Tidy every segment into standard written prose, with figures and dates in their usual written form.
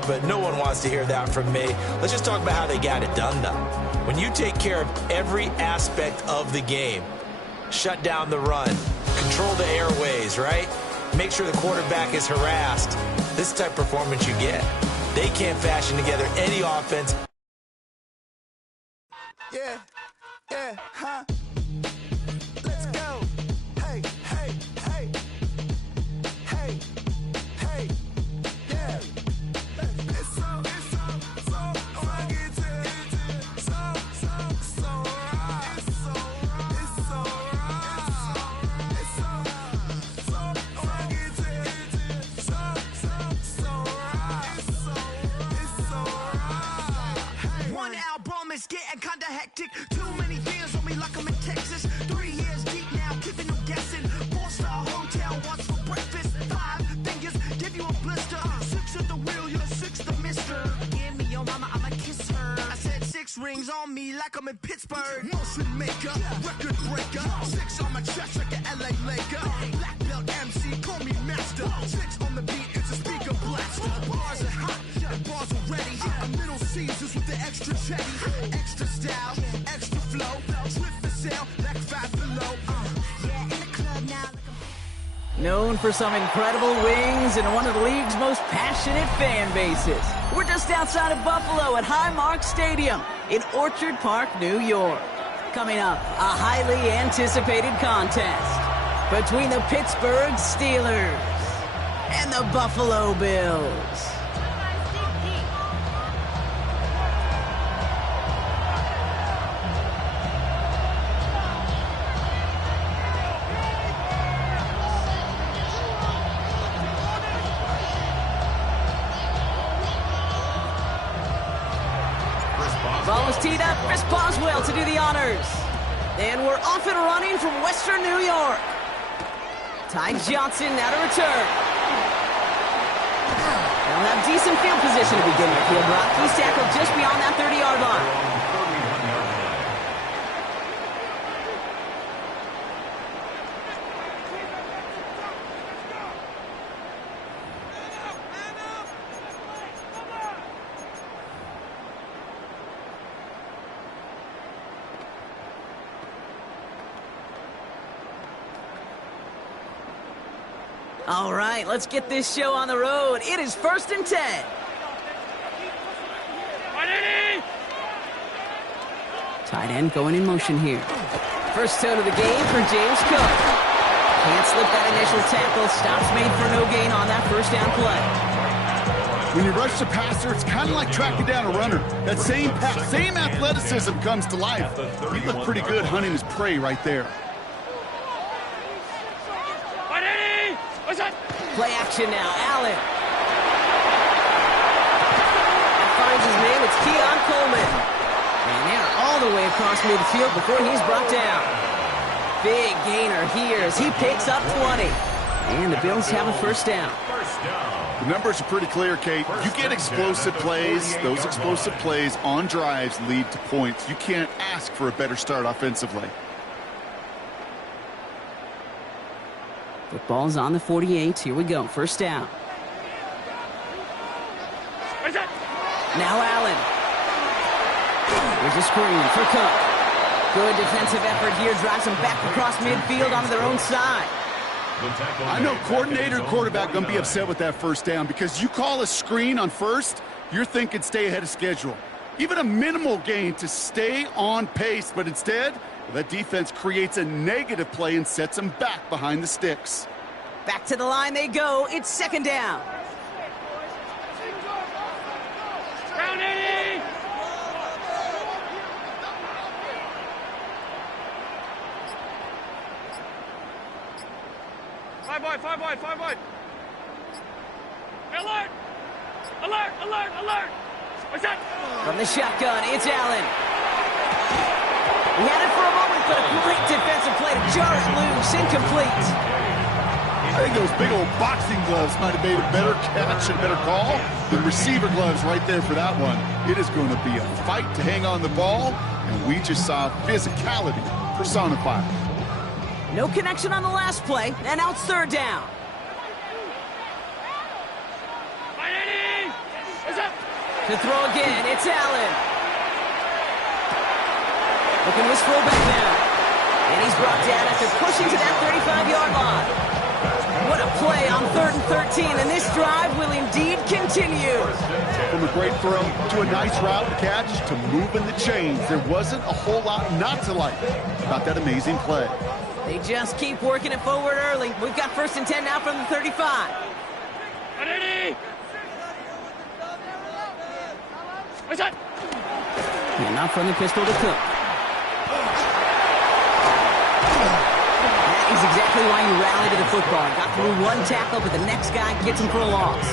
there, but no one wants to hear that from me. Let's just talk about how they got it done, though. When you take care of every aspect of the game, shut down the run, control the airways, right? Make sure the quarterback is harassed. This type of performance you get. They can't fashion together any offense. Yeah, huh? Let's go. Hey, hey, hey. Hey, hey, yeah. It's so rugged. So right. It's so rugged. It's so right. One album is getting kinda hectic. Too many things on me like I'm in Texas. 3 years deep now, keeping them guessing. 4-star hotel, what's for breakfast? 5 fingers, give you a blister. 6 at the wheel, you're 6 the mister. Give me your mama, I'ma kiss her. I said 6 rings on me like I'm in Pittsburgh. Motion maker, record breaker. 6 on my chest like an LA Laker. Black belt MC, call me master. 6 on the beat, it's a speaker blaster. Bars are hot, and bars are ready. I'm Little Caesars with the extra chetty. Extra style, extra flow. Trip for sale, like 5 below. Yeah, in the club now. Known for some incredible wings and one of the league's most passionate fan bases. We're just outside of Buffalo at Highmark Stadium in Orchard Park, New York. Coming up, a highly anticipated contest between the Pittsburgh Steelers and the Buffalo Bills. Ball is teed up, Chris Boswell to do the honors. And we're off and running from Western New York. Ty Johnson now to return. They'll have decent field position to begin with here, Brock. He's tackled just beyond that 30-yard line. All right, let's get this show on the road. It is 1st and 10. Tight end going in motion here. First tone of the game for James Cook. Can't slip that initial tackle. Stops made for no gain on that first down play. When you rush the passer, it's kind of like tracking down a runner. That same athleticism comes to life. He looked pretty good hunting his prey right there. Play action now, Allen. That finds his man, it's Keon Coleman. And they're all the way across midfield before he's brought down. Big gainer here as he picks up 20. And the Bills have a first down. The numbers are pretty clear, Kate. You get explosive plays. Those explosive plays on drives lead to points. You can't ask for a better start offensively. The ball's on the 48. Here we go. First down. Now Allen. There's a screen for Cook. Good defensive effort here. Drives them back across midfield onto their own side. I know coordinator and quarterback going to be upset with that first down because you call a screen on first, you're thinking stay ahead of schedule. Even a minimal gain to stay on pace, but instead, that defense creates a negative play and sets them back behind the sticks. Back to the line they go. It's second down. Round 80! Five wide. Alert! What's that? From the shotgun, it's Allen. He had it for a moment, but a great defensive play to jar it loose. Incomplete. I think those big old boxing gloves might have made a better catch and better call than receiver gloves right there for that one. It is going to be a fight to hang on the ball, and we just saw physicality personified. No connection on the last play, and now it's third down. To throw again, it's Allen. Looking to his fullback now. And he's brought down after pushing to that 35-yard line. What a play on 3rd and 13, and this drive will indeed continue. From a great throw to a nice route catch to moving the chains, there wasn't a whole lot not to like about that amazing play. They just keep working it forward early. We've got 1st and 10 now from the 35. And not from the pistol to Cook. That is exactly why you rally to the football. Got through one tackle, but the next guy gets him for a loss.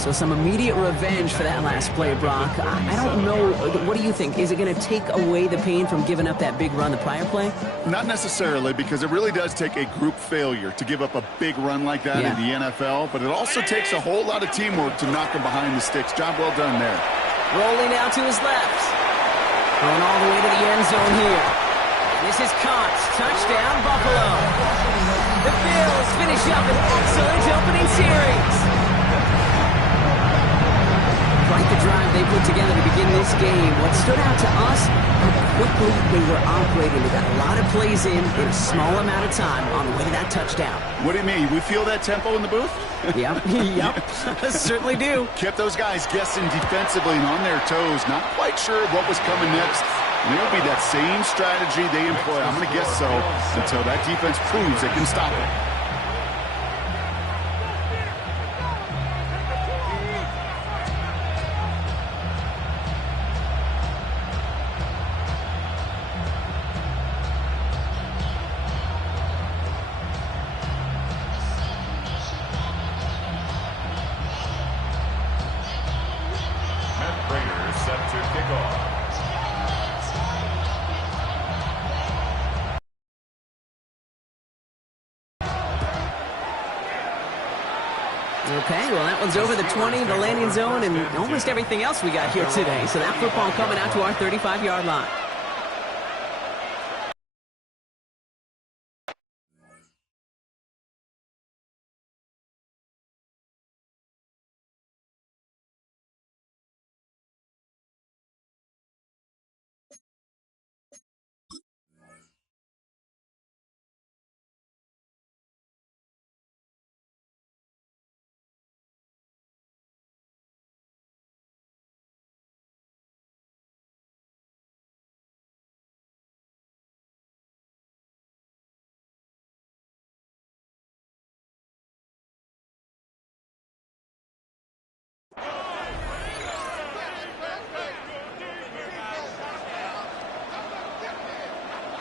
So some immediate revenge for that last play, Brock. I don't know. What do you think? Is it going to take away the pain from giving up that big run the prior play? Not necessarily, because it really does take a group failure to give up a big run like that in the NFL, but it also takes a whole lot of teamwork to knock him behind the sticks. Job well done there. Rolling out to his left. Going all the way to the end zone here. This is Cox. Touchdown, Buffalo. The Bills finish up an excellent opening series. Quite the drive they put together to begin this game. What stood out to us, how quickly they were operating. They got a lot of plays in a small amount of time on the way to that touchdown. What do you mean? We feel that tempo in the booth? Yep, certainly do. Kept those guys guessing defensively and on their toes, not quite sure what was coming next. And it'll be that same strategy they employ, I'm going to guess so, until that defense proves they can stop it. Okay, well, that one's over the 20, the landing zone, and almost everything else we got here today. So that football coming out to our 35-yard line.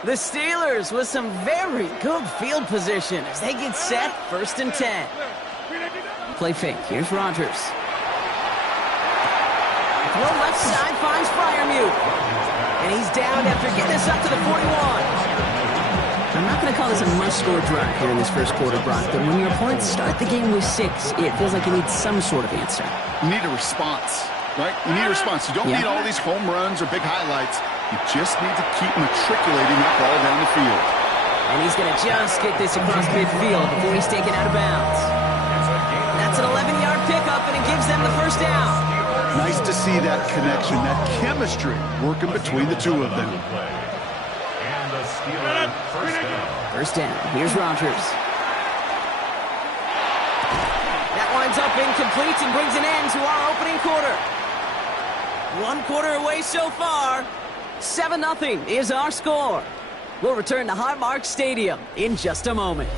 The Steelers with some very good field position as they get set, 1st and 10. Play fake. Here's Rodgers. Throw left side finds Freiermuth. And he's down after getting us up to the 41. I'm not going to call this a must-score drive here in this first quarter, Brock, but when your opponents start the game with 6, it feels like you need some sort of answer. You need a response, right? You need a response. You don't need all these home runs or big highlights. You just need to keep matriculating that ball down the field. And he's going to just get this across midfield before he's taken out of bounds. That's an 11-yard pickup, and it gives them the first down. Nice to see that connection, that chemistry working between the two of them. First down. Here's Rodgers. That winds up incomplete and brings an end to our opening quarter. 1 quarter away so far. 7-0 is our score. We'll return to Highmark Stadium in just a moment.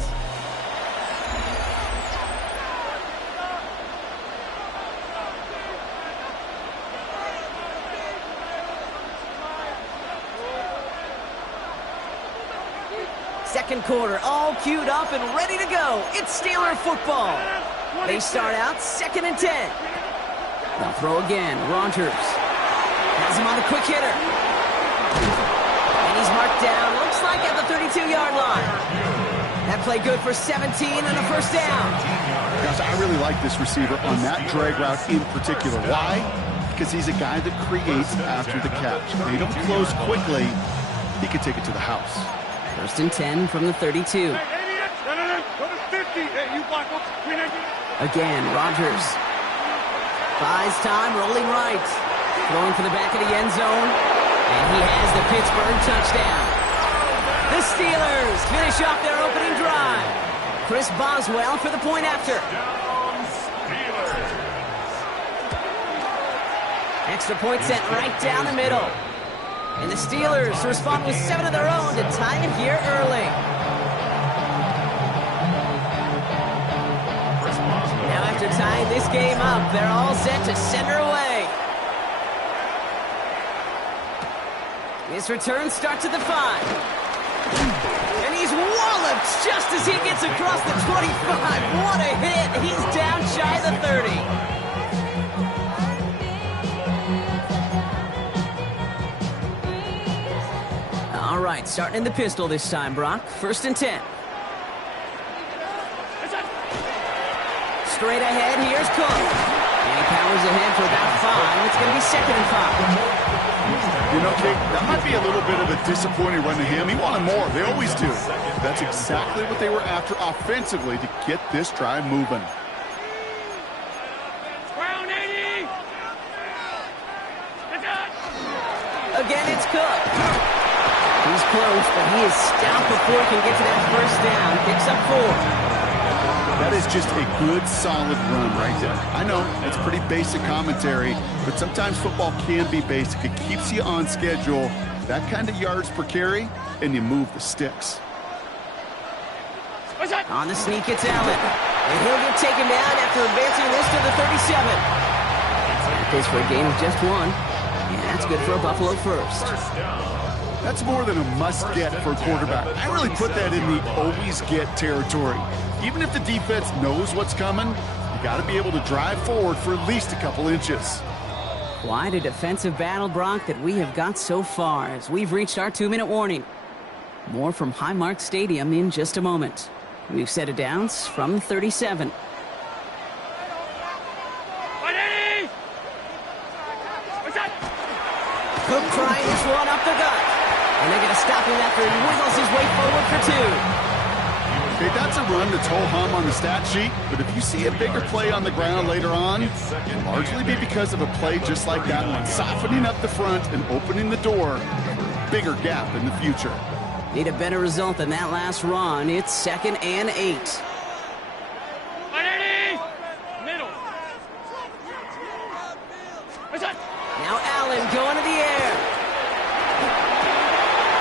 Second quarter, all queued up and ready to go. It's Steeler football. They start out 2nd and 10. They'll throw again. Rodgers has him on the quick hitter. And he's marked down, looks like at the 32-yard line. That play good for 17 and a first down. Gosh, I really like this receiver on that drag route in particular. Why? Because he's a guy that creates after the catch. They don't close quickly. He can take it to the house. 1st and 10 from the 32. Again, Rodgers. Buys time, rolling right. Throwing for the back of the end zone. And he has the Pittsburgh touchdown. The Steelers finish off their opening drive. Chris Boswell for the point after. Extra point sent right down the middle. And the Steelers respond with 7 of their own to tie it here early. Now after tying this game up, they're all set to send her away. His return starts at the 5. And he's walloped just as he gets across the 25. What a hit. He's down shy of the 30. All right, starting in the pistol this time, Brock. 1st and 10. Straight ahead, here's Cook. And he powers ahead for about 5. It's going to be 2nd and 5. You know, Kate, that might be a little bit of a disappointing run to him. He wanted more. They always do. That's exactly what they were after offensively to get this drive moving. Brown 80. Again, it's Cook. He's close, but he is stopped before he can get to that 1st down. Picks up 4. That is just a good, solid run right there. I know, it's pretty basic commentary, but sometimes football can be basic. It keeps you on schedule, that kind of yards per carry, and you move the sticks. On the sneak, it's Allen. And he'll get taken down after advancing this to the 37. That goes for a gain of just 1. And that's good for a Buffalo first. That's more than a must-get for a quarterback. I really put that in the always-get territory. Even if the defense knows what's coming, you got to be able to drive forward for at least a couple inches. Quite a defensive battle, Brock, that we have got so far as we've reached our 2-minute warning. More from Highmark Stadium in just a moment. We've set it down from 37. Cook trying this run up the gut. And they're going to stop him after he wiggles his way forward for 2. Okay, that's a run that's ho-hum on the stat sheet, but if you see a bigger play on the ground later on, it'll largely be because of a play just like that one, softening up the front and opening the door for a bigger gap in the future. Need a better result than that last run. It's 2nd and 8. Middle. Now Allen going to the air.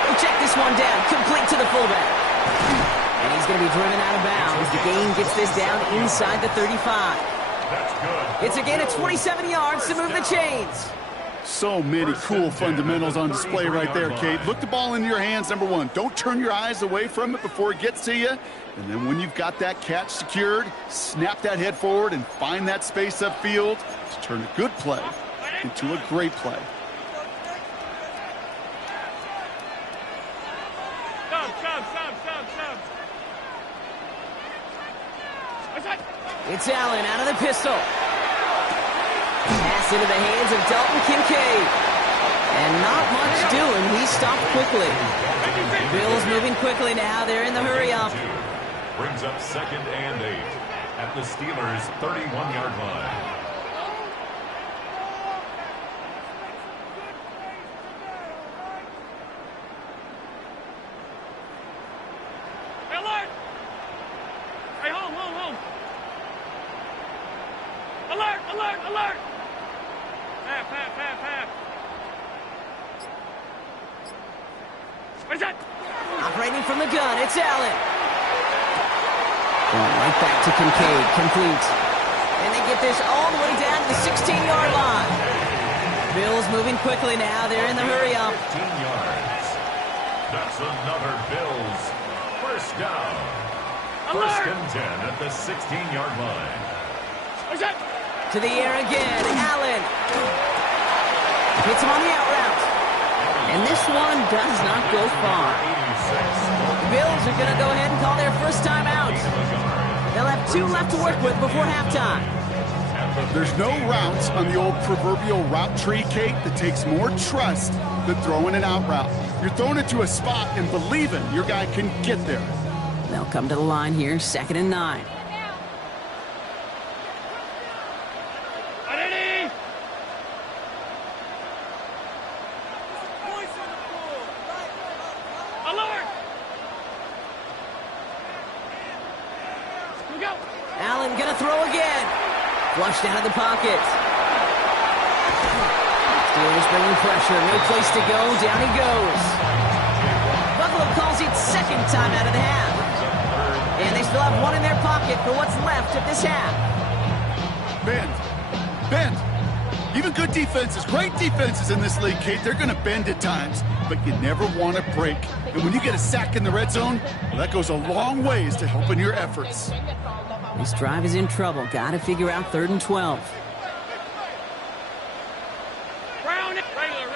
He'll check this one down, complete to the fullback. And he's going to be driven out of bounds. The gain gets this down inside the 35. It's a gain of 27 yards to move the chains. So many cool fundamentals on display right there, Kate. Look the ball into your hands, number 1. Don't turn your eyes away from it before it gets to you. And then when you've got that catch secured, snap that head forward and find that space upfield to turn a good play into a great play. It's Allen out of the pistol. Pass into the hands of Dalton Kincaid. And not much doing. He stopped quickly. Bills moving quickly now. They're in the hurry up. Brings up 2nd and 8 at the Steelers' 31-yard line. Alert! Half. What is that? Operating from the gun, it's Allen. Going right back to Kincaid, complete. And they get this all the way down to the 16-yard line. Bills moving quickly now. They're in the hurry up. 15 yards. That's another Bills first down. First and 10 at the 16-yard line. What's that? To the air again, Allen. Hits him on the out route. And this one does not go far. The Bills are going to go ahead and call their first time out. They'll have 2 left to work with before halftime. There's no routes on the old proverbial route tree, Kate, that takes more trust than throwing an out route. You're throwing it to a spot and believing your guy can get there. They'll come to the line here, 2nd and 9. Allen gonna throw again. Flushed out of the pocket. Steelers bringing pressure. No place to go. Down he goes. Buffalo calls it second time out of the half. And they still have one in their pocket for what's left of this half. Bend. Even good defenses, great defenses in this league, Kate, they're going to bend at times, but you never want to break. And when you get a sack in the red zone, well, that goes a long ways to helping your efforts. This drive is in trouble. Got to figure out 3rd and 12. Round it. Regular.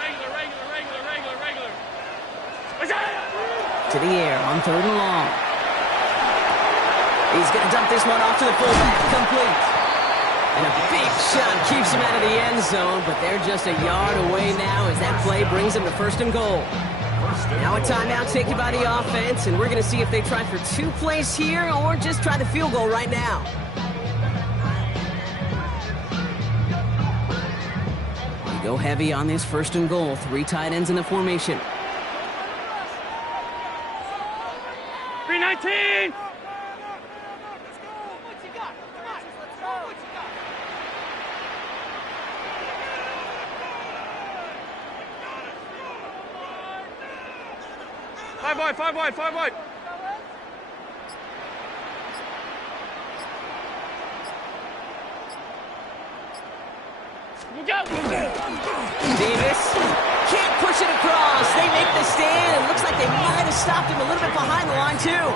To the air on 3rd and long. He's going to dump this one off to the fullback. Complete. And a big shot keeps him out of the end zone, but they're just a yard away now as that play brings them to 1st and goal. Now a timeout taken by the offense, and we're going to see if they try for 2 plays here or just try the field goal right now. We go heavy on this 1st and goal. 3 tight ends in the formation. 319. Five wide. Davis can't push it across. They make the stand. It looks like they might have stopped him a little bit behind the line, too.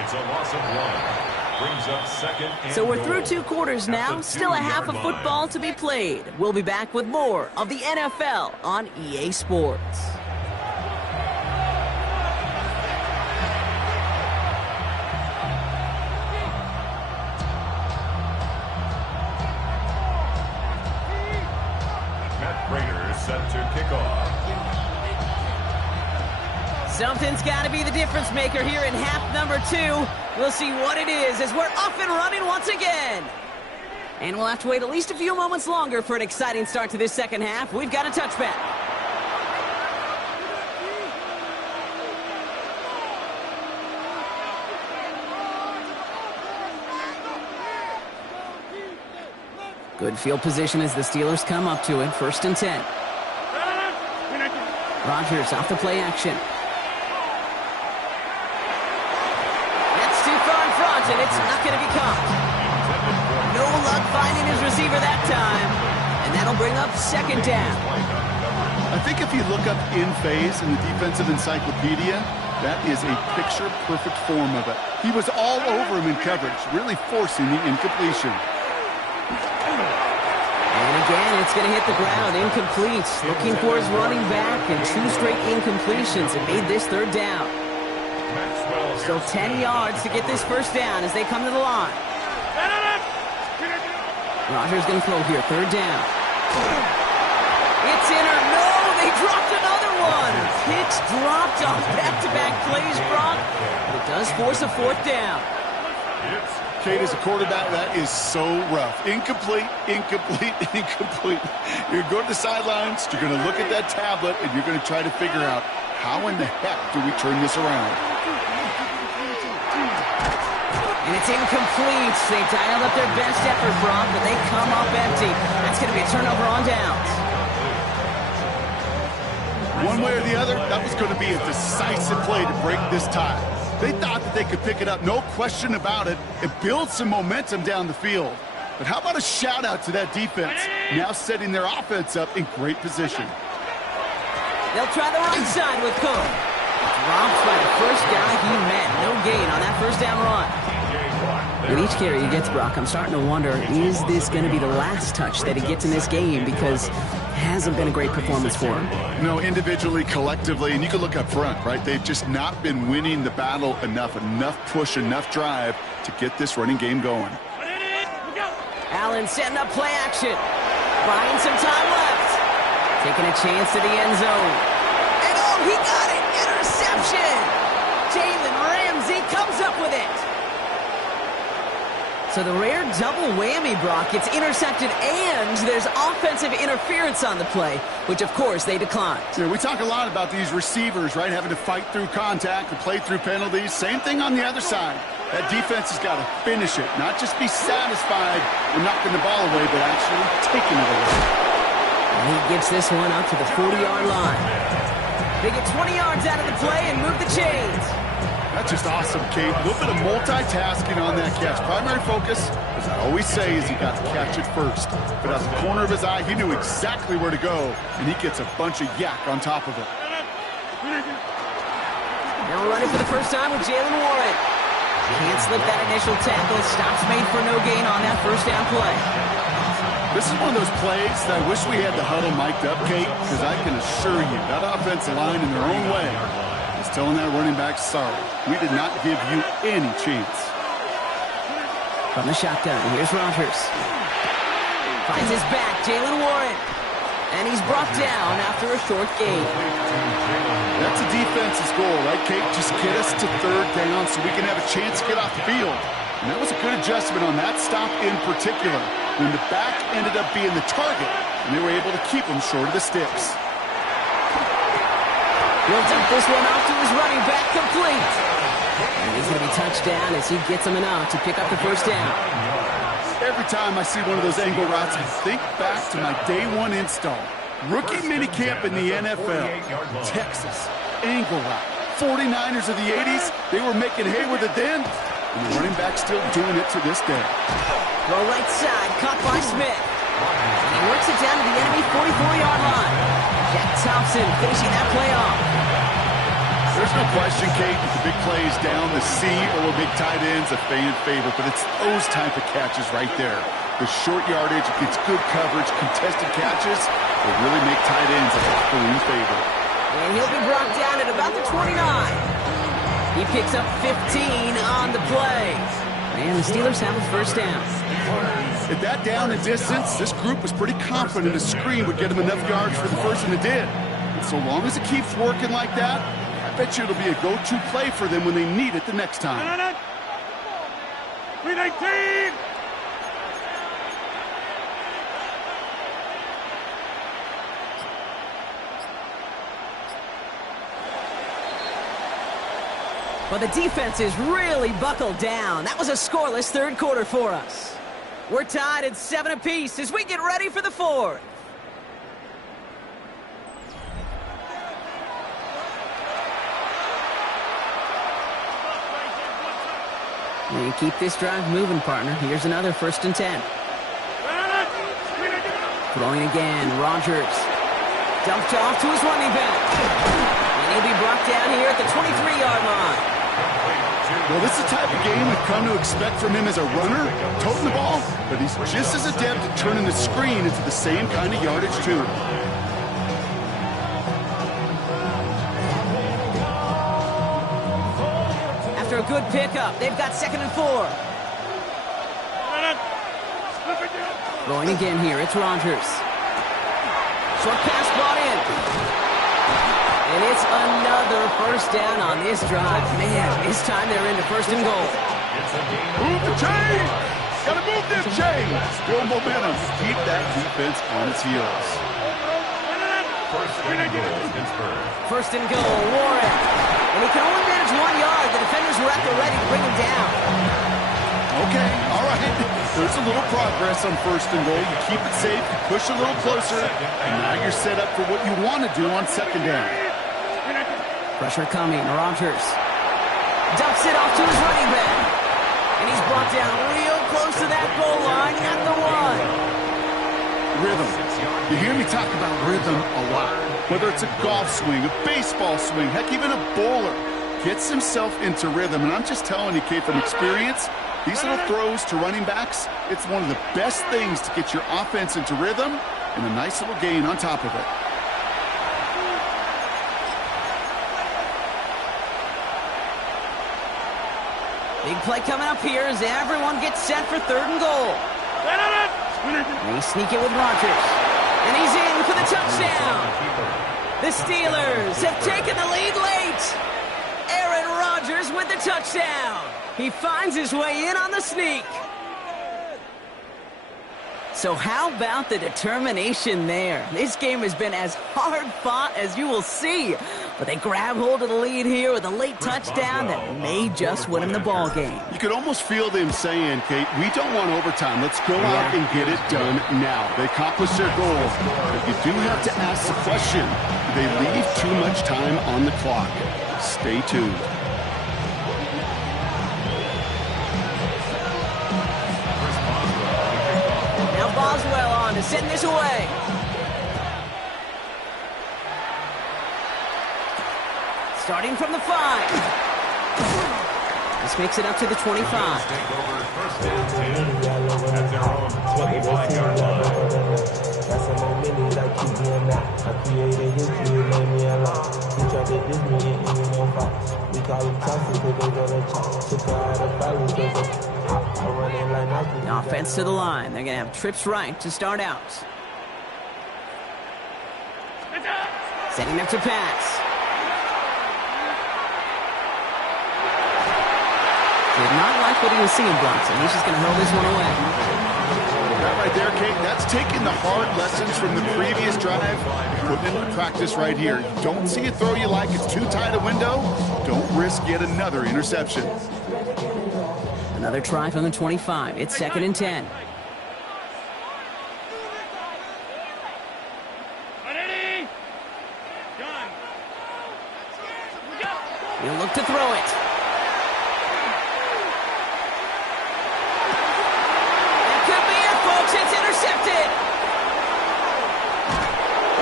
It's a loss of 1. Brings up 2nd and So we're goal. through 2 quarters now. Still a half of football to be played. We'll be back with more of the NFL on EA Sports. Set to kick off. Something's got to be the difference maker here in half number 2. We'll see what it is as we're off and running once again. And we'll have to wait at least a few moments longer for an exciting start to this second half. We've got a touchback. Good field position as the Steelers come up to it. 1st and 10. Rodgers off the play action. That's too far in front, and it's not going to be caught. No luck finding his receiver that time, and that'll bring up 2nd down. I think if you look up in phase in the defensive encyclopedia, that is a picture-perfect form of it. He was all over him in coverage, really forcing the incompletion. And again, it's going to hit the ground. Incomplete. Looking for his running back, and 2 straight incompletions. It made this 3rd down. Still 10 yards to get this 1st down as they come to the line. Rodgers going to throw here. 3rd down. It's in or no. They dropped another one. Picks dropped on back-to-back plays, Brock. But it does force a 4th down. Kate, as a quarterback, that is so rough. Incomplete. You're going to the sidelines, you're going to look at that tablet, and you're going to try to figure out how in the heck do we turn this around. And it's incomplete. They dialed up their best effort, Brock, but they come up empty. That's going to be a turnover on downs. One way or the other, that was going to be a decisive play to break this tie. They thought that they could pick it up, no question about it, and build some momentum down the field. But how about a shout-out to that defense, now setting their offense up in great position. They'll try the right side with Cook. Dropped by the first guy he met. No gain on that 1st down run. With each carry he gets, Brock, I'm starting to wonder, is this going to be the last touch that he gets in this game? Because it hasn't been a great performance for him. No, individually, collectively, and you can look up front, right? They've just not been winning the battle enough push, enough drive to get this running game going. Allen setting up play action. Buying some time left. Taking a chance to the end zone. And oh, he got it! Interception! Jalen Ramsey comes up with it. So the rare double whammy, Brock. It's intercepted and there's offensive interference on the play, which, of course, they declined. Yeah, we talk a lot about these receivers, right, having to fight through contact or play through penalties. Same thing on the other side. That defense has got to finish it, not just be satisfied with knocking the ball away, but actually taking it away. And he gets this one up to the 40-yard line. They get 20 yards out of the play and move the chains. That's just awesome, Kate. A little bit of multitasking on that catch. Primary focus, as I always say, is he got to catch it first. But out the corner of his eye, he knew exactly where to go, and he gets a bunch of yak on top of it. Now we're running for the first time with Jaylen Warren. Can't slip that initial tackle. Stops made for no gain on that first down play. This is one of those plays that I wish we had the huddle mic'd up, Kate, because I can assure you that offensive line in their own way is telling that running back, sorry, we did not give you any chance. From the shotgun, here's Rodgers. Finds his back, Jaylen Warren. And he's brought down after a short gain. That's a defense's goal, right, Kate? Just get us to third down so we can have a chance to get off the field. And that was a good adjustment on that stop in particular, when the back ended up being the target, and they were able to keep him short of the sticks. He'll dump this one off to his running back, complete. And he's going to be touched down as he gets him enough to pick up the first down. Every time I see one of those angle routes, I think back to my day one install. Rookie minicamp in the NFL. Texas, angle route. 49ers of the 80s, they were making hay with it then, and the running back's still doing it to this day. Go right side, caught by Smith. And he works it down to the enemy 44-yard line. Jack Thompson finishing that play off. There's no question, Kate, that the big plays down the seam or big tight ends a fan favorite, but it's those type of catches right there. The short yardage, it gets good coverage, contested catches, will really make tight ends a clean favorite. And he'll be brought down at about the 29. He picks up 15 on the play. And the Steelers have a first down. At that down and distance, this group was pretty confident a screen would get them enough yards for the first, and it did. And so long as it keeps working like that, I bet you it'll be a go-to play for them when they need it the next time. 319! But the defense is really buckled down. That was a scoreless third quarter for us. We're tied at 7 apiece as we get ready for the fourth. And keep this drive moving, partner. Here's another 1st and 10. Throwing again, Rodgers. Dumped off to his running back. And he'll be brought down here at the 23-yard line. Well, this is the type of game we've come to expect from him as a runner, toting the ball, but he's just as adept at turning the screen into the same kind of yardage, too. After a good pickup, they've got 2nd and 4. Going again here, it's Rodgers. Short pass brought in. And it's another first down on this drive. Man, this time they're into 1st and goal. Move the chain! Gotta move this chain! Build momentum. Keep that defense on its heels. 1st and goal, Warren. And he can only manage 1 yard. The defenders were at the ready to bring him down. Okay, all right. There's a little progress on 1st and goal. You keep it safe, you push a little closer, and now you're set up for what you want to do on 2nd down. Pressure coming, Rodgers dumps it off to his running back. And he's brought down real close to that goal line at the 1. Rhythm. You hear me talk about rhythm a lot. Whether it's a golf swing, a baseball swing, heck, even a bowler gets himself into rhythm. And I'm just telling you, Kate, from experience, these little throws to running backs, it's one of the best things to get your offense into rhythm and a nice little gain on top of it. Big play coming up here as everyone gets set for 3rd and goal. They sneak it with Rodgers. And he's in for the touchdown. The Steelers have taken the lead late. Aaron Rodgers with the touchdown. He finds his way in on the sneak. So how about the determination there? This game has been as hard fought as you will see But they grab hold of the lead here with a late touchdown that may just win them the ball game. You could almost feel them saying, Kate, we don't want overtime. Let's go out and get it done now. They accomplished their goal. But you do have to ask the question, do they leave too much time on the clock? Stay tuned. Now Boswell on to send this away. Starting from the 5. This makes it up to the 25. Take over first and 10 at their own 25-yard line. The offense to the line. They're going to have trips right to start out. Setting up to pass. Did not like what he was seeing, Bronson. He's just going to hurl this one away. That right there, Kate, that's taking the hard lessons from the previous drive, putting it into practice right here. You don't see a throw you like, it's too tight a window, don't risk yet another interception. Another try from the 25. It's 2nd and 10. He'll look to throw it. It's intercepted.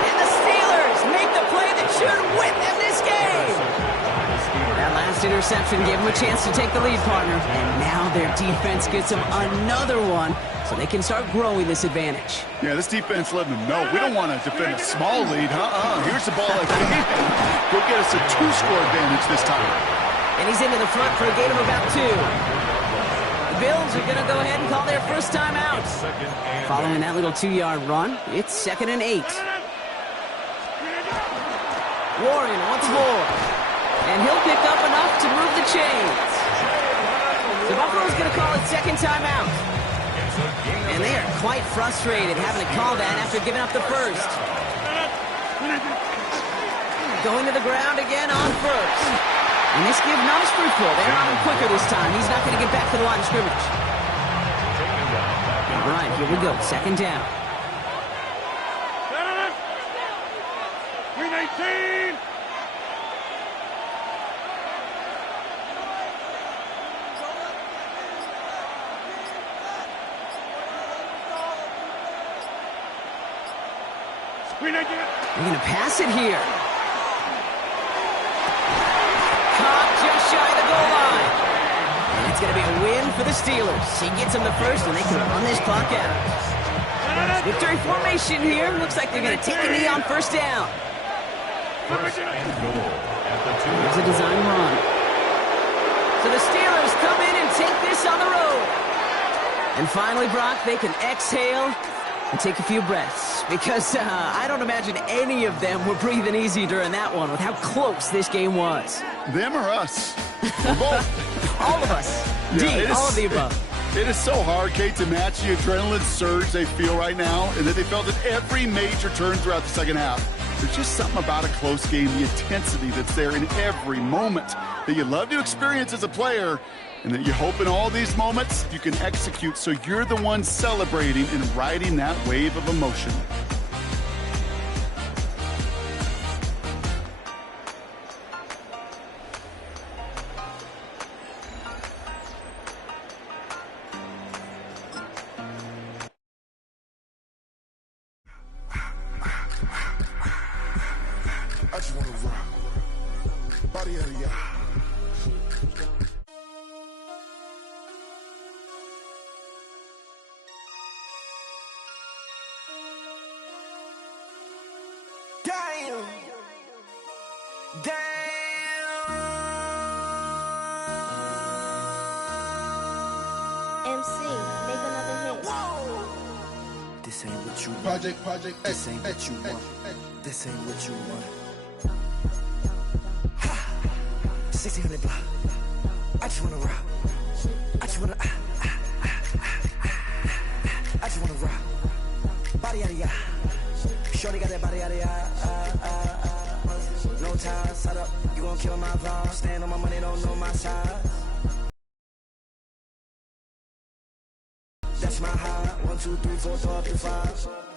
And the Steelers make the play that should win them this game. That last interception gave them a chance to take the lead, partner. And now their defense gets them another one, so they can start growing this advantage. Yeah, this defense letting them know we don't want to defend a small lead. Here's the ball again. Go get us a 2-score advantage this time. And he's into the front for a gain of about 2. Bills are going to go ahead and call their first time out. Following that little 2-yard run, it's 2nd and 8. Warren once more. And he'll pick up enough to move the chains. The Buffalo's going to call it second time out. And they are quite frustrated having to call that after giving up the first. Going to the ground again on first. And this give not as fruitful. They're on him quicker this time. He's not going to get back to the line of scrimmage. All right, here we go. 2nd down. 319. We're going to pass it here. Just shy of the goal line. And it's going to be a win for the Steelers. He gets them the first, and they can run this clock out. Victory formation here. Looks like they're going to take a knee on first down. First and goal at the 2. Here's a design run. So the Steelers come in and take this on the road. And finally, Brock, they can exhale and take a few breaths. Because I don't imagine any of them were breathing easy during that one with how close this game was. Them or us? Both. All of us. All of the above. It is so hard, Kate, to match the adrenaline surge they feel right now, and that they felt at every major turn throughout the second half. There's just something about a close game, the intensity that's there in every moment that you love to experience as a player, and that you hope in all these moments you can execute so you're the one celebrating and riding that wave of emotion. I just wanna rock. Body out of y'all. Damn. MC, make another hit. This ain't what you want. Project This ain't what you want. This ain't what you want. 1600 block. I just wanna rock. I just wanna. I just wanna rock. Body out of ya. Shorty got that body out of ya. No no ties. Shut up, you gon' kill my vibe. Stand on my money, don't know my size. That's my high. 1, 2, 3, 4, 5, 5.